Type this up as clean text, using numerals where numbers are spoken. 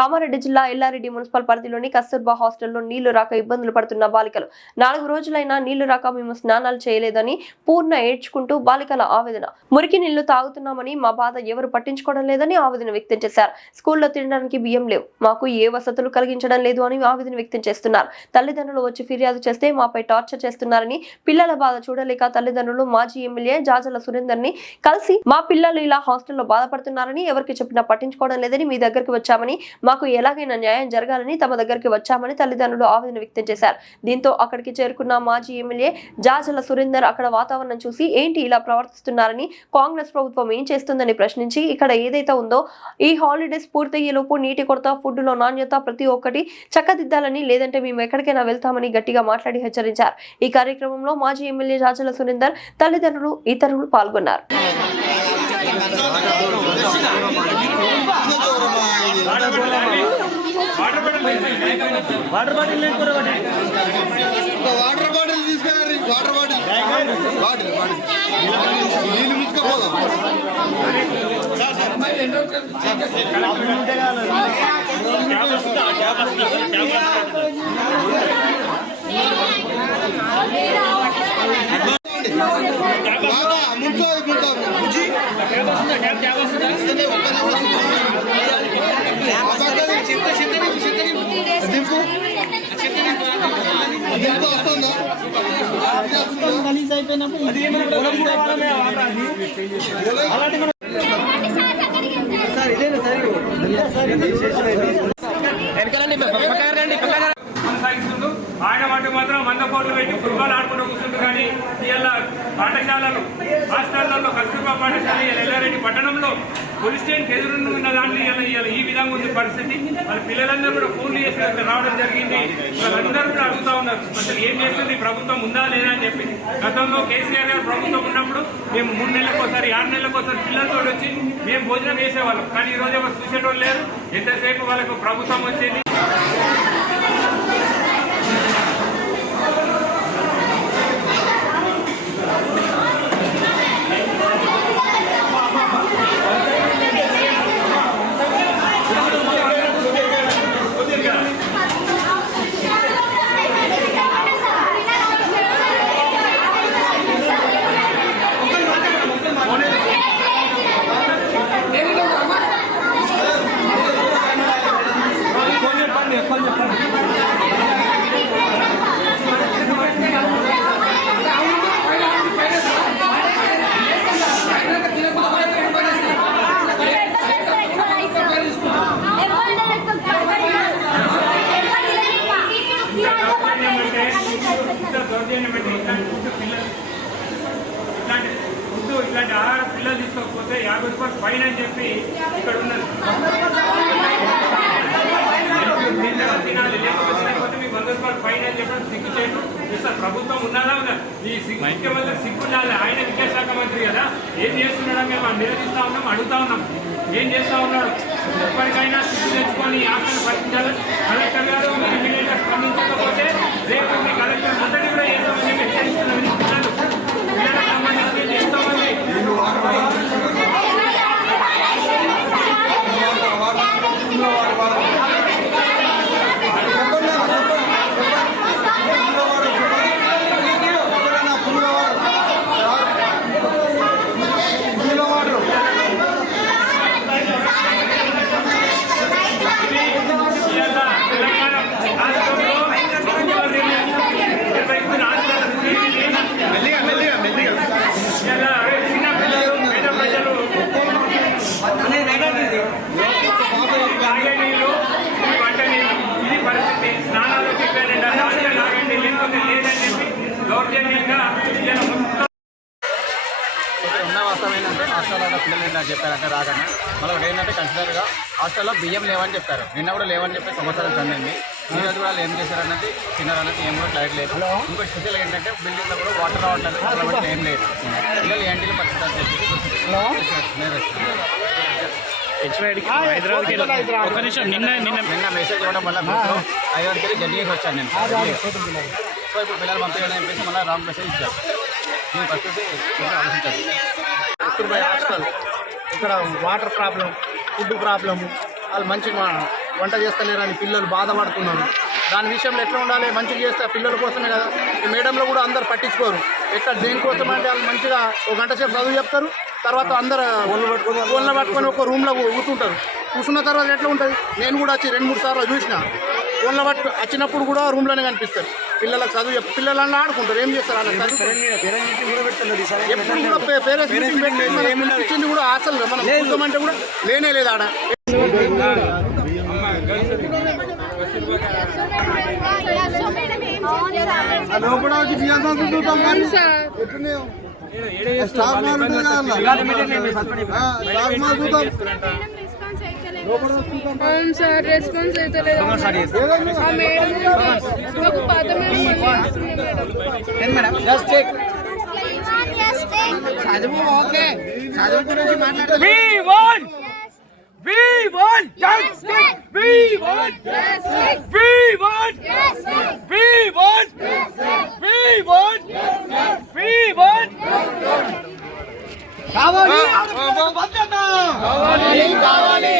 కామారెడ్డి జిల్లా ఎల్లారెడ్డి మున్సిపల్ పరిధిలోని కస్తూర్బా హాస్టల్లో నీళ్లు రాక ఇబ్బందులు పడుతున్న బాలికలు 4 రోజులైనా నీళ్లు రాక మేము స్నానాలు చేయలేదని పూర్ణ ఏడ్చుకుంటూ బాలికల ఆవేదన. మురికి నీళ్లు తాగుతున్నామని మా బాధ ఎవరు పట్టించుకోవడం లేదని ఆవేదన వ్యక్తం చేశారు. స్కూల్లో తినడానికి బియ్యం లేవు, మాకు ఏ వసతులు కలిగించడం లేదు అని ఆవేదన వ్యక్తం చేస్తున్నారు. తల్లిదండ్రులు వచ్చి ఫిర్యాదు చేస్తే మాపై టార్చర్ చేస్తున్నారని, పిల్లల బాధ చూడలేక తల్లిదండ్రులు మాజీ ఎమ్మెల్యే జాజల సురేందర్ ని కలిసి మా పిల్లలు ఇలా హాస్టల్లో బాధపడుతున్నారని ఎవరికి చెప్పినా పట్టించుకోవడం లేదని మీ దగ్గరికి వచ్చామని, మాకు ఎలాగైనా న్యాయం జరగాలని తమ దగ్గరికి వచ్చామని తల్లిదండ్రులు ఆవేదన వ్యక్తం చేశారు. దీంతో అక్కడికి చేరుకున్న మాజీ ఎమ్మెల్యే జాజల సురేందర్ అక్కడ వాతావరణం చూసి ఏంటి ఇలా ప్రవర్తిస్తున్నారని, కాంగ్రెస్ ప్రభుత్వం ఏం చేస్తుందని ప్రశ్నించి ఇక్కడ ఏదైతే ఉందో ఈ హాలిడేస్ పూర్తయ్యేలోపు నీటి కొరత, ఫుడ్ లో నాణ్యత ప్రతి ఒక్కటి చక్కదిద్దాలని, లేదంటే మేము ఎక్కడికైనా వెళ్తామని గట్టిగా మాట్లాడి హెచ్చరించారు. ఈ కార్యక్రమంలో మాజీ ఎమ్మెల్యే జాజల సురేందర్, తల్లిదండ్రులు, ఇతరులు పాల్గొన్నారు. వాటర్ బాటిల్ తీసుకున్నారు. వాటర్ బాటిల్ నీళ్ళు ముచ్చుకోపోదాం. ఆయన వాటి మాత్రం 100 కోట్లు పెట్టి ఫుట్బాల్ ఆడుకుంటూ కూర్చుంటు. కానీ ఇలా పాఠశాలలు, హాస్టళ్లలో కస్తూర్బా పాఠశాల ఎల్లారెడ్డి పట్టణంలో పోలీస్ స్టేషన్కి ఎదురున్న దాంట్లో ఇలా ఈ విధంగా ఉంది పరిస్థితి. వాళ్ళ పిల్లలందరూ కూడా ఫోన్లు చేసి రావడం జరిగింది. వాళ్ళందరూ కూడా అడుగుతా ఉన్నారు అసలు ఏం చేస్తుంది ప్రభుత్వం ఉందా లేదా అని చెప్పి. గతంలో కేసీఆర్ గారు ప్రభుత్వం ఉన్నప్పుడు మేము 3 నెలలకోసారి 6 నెలలకోసారి పిల్లలతో వచ్చి మేము భోజనం చేసేవాళ్ళం. కానీ ఈ రోజు ఎవరు చూసేటోళ్ళు లేరు. ఎంతసేపు వాళ్ళకు ప్రభుత్వం వచ్చేది. ఇట్లాంటి ఆహార పిల్లలు తీసుకోకపోతే 50 రూపాయలు ఫైన్ అని చెప్పి ఇక్కడ ఉన్నది. తినాలి, లేకపోతే తినకపోతే మీకు 100 రూపాయలు ఫైన్ అని చెప్పడం సిగ్గు చేయడం. సార్ ప్రభుత్వం ఉన్నదా ఉన్నారు. ఈ ముఖ్యమంత్రి సిగ్గు ఉండాలి. ఆయన విద్యాశాఖ మంత్రి కదా, ఏం చేస్తున్నాడో మేము నిలదీస్తా ఉన్నాం, అడుగుతా ఉన్నాం. ఏం చేస్తా ఉన్నాడు? ఎప్పటికైనా సిగ్గు తెచ్చుకొని ఆశను పరిస్థితులు కలెక్టర్ గారు మీరు ఇమీడియట్గా స్పందించకపోతే రేపు మీ కలెక్టర్ మొదటి కూడా చేస్తామని చెప్పి హెచ్చరిస్తున్నాం. పిల్లలకు సంబంధించి చేస్తామని ఉన్నవాస్తమైందంటే హాస్టల్లో పిల్లలు ఏంటని చెప్పారంటే రాగానే మళ్ళీ ఏంటంటే కన్సిడర్గా హాస్టల్లో బియ్యం లేవని చెప్పారు. నిన్న కూడా లేవని చెప్పి సంవత్సరం చెందింది. ఈ రోజు కూడా ఏం చేశారన్నది తినారన్నది ఏం కూడా క్లారిటీ లేదు. ఇంకోటి స్పెషల్ ఏంటంటే బిల్డింగ్లో కూడా వాటర్ రావట్లేదు, అలా ఏం లేదు. పిల్లలు ఏంటి పరిస్థితి నిన్న మెసేజ్ ఇవ్వడం వల్ల 5 వరకు జడ్జి చేసి వచ్చాను నేను. సో ఇప్పుడు పిల్లలు పంపించాలని చెప్పేసి మళ్ళీ రాంగ్ మెసేజ్ ఇచ్చారు. దీని పరిస్థితి ఆలోచించాలి. హాస్టల్ ఇక్కడ వాటర్ ప్రాబ్లం, ఫుడ్ ప్రాబ్లము, వాళ్ళు మంచిగా వంట చేస్తలేరని పిల్లలు బాధపడుతున్నారు. దాని విషయంలో ఎట్లా ఉండాలి, మంచిగా చేస్తే పిల్లల కోసమే కదా. ఈ మేడంలో కూడా అందరు పట్టించుకోరు. ఎక్కడ దేనికోసం అంటే వాళ్ళు మంచిగా ఒక గంట సేపు చదువు చెప్తారు, తర్వాత అందరు ఒళ్ళ పట్టుకొని ఒక రూమ్లో కూర్చుంటారు. కూర్చున్న తర్వాత ఎట్లా ఉంటుంది, నేను కూడా వచ్చి 2-3 సార్లు చూసిన. ఒళ్ళ పట్టు వచ్చినప్పుడు కూడా రూమ్లోనే కనిపిస్తారు. పిల్లలకు చదువు చెప్పి పిల్లలు ఆడుకుంటారు. ఏం చేస్తారు వాళ్ళకి చదువు ఎప్పుడు కూడా పేరెంట్స్ మీటింగ్ పెట్టి మనకి ఇచ్చింది కూడా అసలు మనం చూద్దామంటే కూడా లేనే లేదు ఆడ. లోపల వచ్చి బియ్యం చూద్దాం కానీ స్టాఫ్ మాల్ ఉంటుంది కదా, స్టాఫ్ మాల్ చూద్దాం. అవును సార్, రెస్పాన్స్ అయితే లేదు. మాకు పాత చదువు ఓకే, చదువు గురించి మాట్లాడాలి. We want justice. We want justice. We want justice. We want justice. We want justice. We want justice. కావాలి, కావాలి.